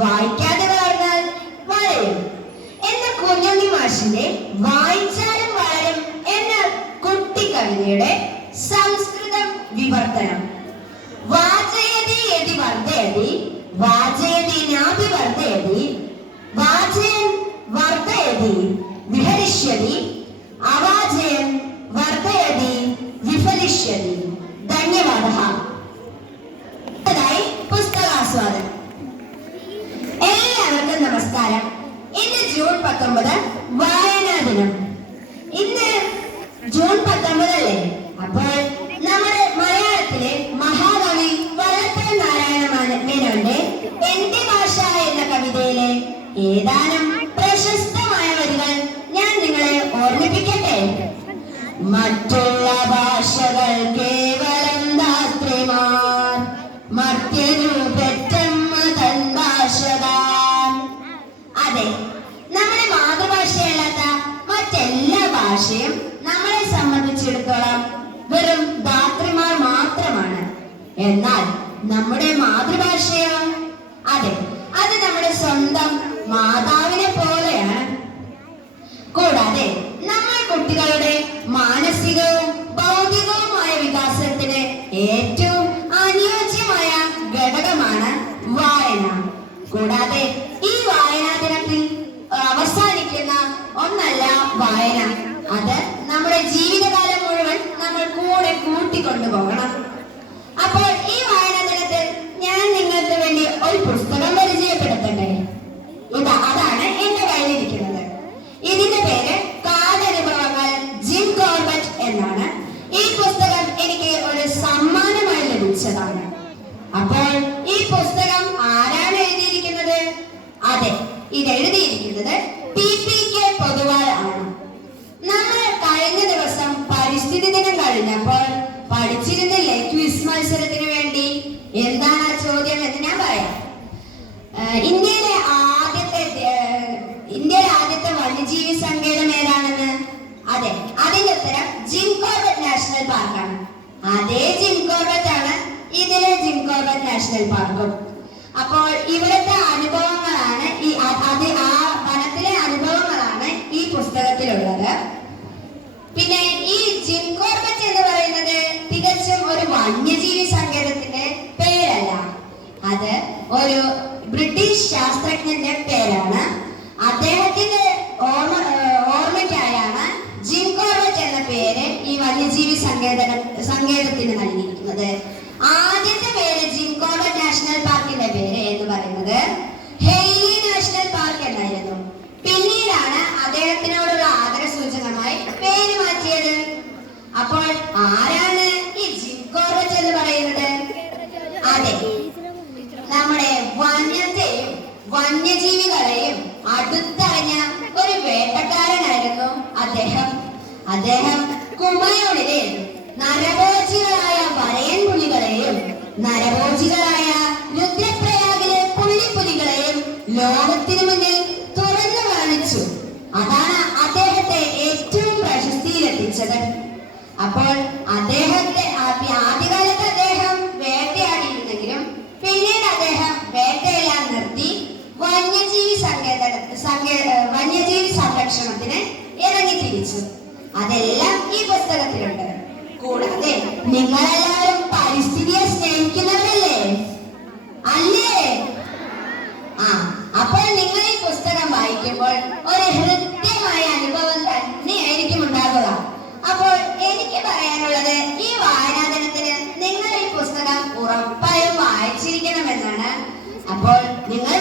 വായിക്കാതെ വളർന്നാൽ വളരും എന്ന കുഞ്ഞുണ്ണി മാഷിന്റെ വായിച്ചാലും വളരും എന്ന കുട്ടി കവിതയുടെ സംസ്കൃതം വിവർത്തനം. വാചയതി യതി വർദ്ധയതി വാചയതി നാഭി വർദ്ധയതി വാചയൻ വർദ്ധയതി വിഹരിഷ്യതി അവാചയൻ വർദ്ധയതി വിഫലിഷ്യതി. ധന്യവാദः. പുസ്തകാസ്വാദനം. എല്ലാവർക്കും നമസ്കാരം. ഇന്ന് ജൂൺ 19 വായനാ ദിനം. ഇന്ന് ജൂൺ 19 അല്ലേ? അപ്പോൾ നമ്മുടെ മലയാളത്തിലെ മഹാകവി വള്ളത്തോൾ നാരായണ മേനോന്റെ എന്റെ ഭാഷ എന്ന കവിതയിലെ ഏതാനും പ്രശസ്തമായ വരികൾ ഞാൻ നിങ്ങളെ ഓർമ്മിപ്പിക്കട്ടെ. മറ്റുള്ള ഭാഷകൾ കേവലം ധാത്രിമാർ, മർത്യനു പെറ്റമ്മ തൻ ഭാഷതാൻ. അതെ, നമ്മുടെ മാതൃഭാഷയല്ലാത്ത മറ്റെല്ലാ ഭാഷയും നമ്മളെ സംബന്ധിച്ചിടത്തോളം വെറും ധാത്രിമാർ മാത്രമാണ്. എന്നാൽ നമ്മുടെ മാതൃഭാഷയോ? അതെ, അത് നമ്മുടെ സ്വന്തം മാതാവിനെ പോലെയാണ്. കൂടാതെ നമ്മൾ കുട്ടികളുടെ മാനസികവും ഭൗതികവുമായ വികാസത്തിന് ഏറ്റവും അനുയോജ്യമായ ഘടകമാണ് വായന. കൂടാതെ ഈ വായനാ ദിനത്തിൽ അവസാനിക്കുന്ന ഒന്നല്ല വായന, അത് നമ്മുടെ ജീവിതകാലം മുഴുവൻ നമ്മൾ കൂടെ കൂട്ടിക്കൊണ്ടുപോകണം. അപ്പോൾ ഈ വായനാ ദിനത്തിൽ ഞാൻ നിങ്ങൾക്ക് വേണ്ടി ഒരു പുസ്തകം പരിചയപ്പെടുത്തട്ടെ. അതാണ് എന്റെ കയ്യിലിരിക്കുന്നത്. ഇതിന്റെ പേര് കാലനുഭവങ്ങൾ, ജിം കോർബറ്റ് എന്നാണ്. ഈ പുസ്തകം എനിക്ക് ഒരു സമ്മാനമായി ലഭിച്ചതാണ്. അപ്പോൾ ഈ പുസ്തകം ആരാണ് എഴുതിയിരിക്കുന്നത്? അതെ, ഇത് എഴുതിയിരിക്കുന്നത് TPK പൊതുവാൾ ആണ്. നമ്മൾ കഴിഞ്ഞ ദിവസം പരിസ്ഥിതി ദിനം കഴിഞ്ഞപ്പോൾ പഠിച്ചിരുന്നില്ലേ ക്വിസ് മത്സരത്തിന് വേണ്ടി? എന്താണ് ആ ചോദ്യം എന്ന് ഞാൻ പറയാം. ഇന്ത്യയിലെ ആദ്യത്തെ വന്യജീവി സങ്കേതം ഏതാണെന്ന്? അതെ, അതിന്റെ ഉത്തരം ജിം കോർബറ്റ് നാഷണൽ പാർക്കാണ്. അതേ ജിം കോർബറ്റ് ആണ് ഇതിലെ ജിം കോർബറ്റ് നാഷണൽ പാർക്കും. അപ്പോൾ ഇവിടുത്തെ അനുഭവങ്ങളാണ് ആ വനത്തിലെ അനുഭവങ്ങളാണ് ഈ പുസ്തകത്തിലുള്ളത്. പിന്നെ ഈ ജിം കോർബറ്റ് എന്ന് പറയുന്നത് തികച്ചും ഒരു വന്യജീവി സങ്കേതത്തിന്റെ പേരല്ല, അത് ഒരു ബ്രിട്ടീഷ് ശാസ്ത്രജ്ഞന്റെ പേരാണ്. അദ്ദേഹത്തിന്റെ ഓർമ്മയ്ക്കായാണ് ജിം കോർബറ്റ് എന്ന പേര് ഈ വന്യജീവി സങ്കേതത്തിന് നൽകിയിരിക്കുന്നത്. ആദ്യത്തെ പേര് ജിം കോർബറ്റ് നാഷണൽ പാർക്കിന്റെ പേര് എന്ന് പറയുന്നത് ഹെയ്ലി നാഷണൽ പാർക്ക് എന്നായിരുന്നു. പിന്നീടാണ് അദ്ദേഹത്തിനോടുള്ള ആദരസൂചകമായി പേര് മാറ്റിയത്. അപ്പോൾ ആരാണ് ഈ ജിം കോർബറ്റ് എന്ന് പറയുന്നത്? അതെ, നമ്മുടെ വന്യത്തെയും വന്യജീവികളെയും അടുത്തറിഞ്ഞ ഒരു വേട്ടക്കാരനായിരുന്നു അദ്ദേഹം കുമയൂണിലെ നരഭോജികളായ വരയൻ പുലികളെയും നരഭോജികളായ രുദ്രപ്രയാഗിലെ പുള്ളിപ്പുലികളെയും ലോകത്തിനു മുന്നിൽ തുറന്നു കാണിച്ചു. അതാണ് അദ്ദേഹത്തെ ഏറ്റവും പ്രശസ്തിയിലെത്തിച്ചത്. അപ്പോൾ ആദ്യകാലത്ത് അദ്ദേഹം വേട്ടയാടിയിരുന്നെങ്കിലും പിന്നീട് അദ്ദേഹം വേട്ടയെല്ലാം നിർത്തി വന്യജീവി സംരക്ഷണത്തിന് ഇറങ്ങി തിരിച്ചു. അതെല്ലാം ഈ പുസ്തകത്തിലുണ്ട്. കൂടാതെ നിങ്ങളെല്ലാവരും പരിസ്ഥിതിയെ സ്നേഹിക്കുന്നവരല്ലേ? അല്ലേ? അപ്പോൾ നിങ്ങൾ ഈ പുസ്തകം വായിക്കുമ്പോൾ ഒരു ഹൃദ്യമായ അനുഭവം തന്നെയായിരിക്കും ഉണ്ടാകുക. അപ്പോൾ എനിക്ക് പറയാനുള്ളത്, ഈ വായനാ ദിനത്തിന് നിങ്ങൾ ഈ പുസ്തകം ഉറപ്പായും വായിച്ചിരിക്കണമെന്നാണ്. അപ്പോൾ നിങ്ങൾ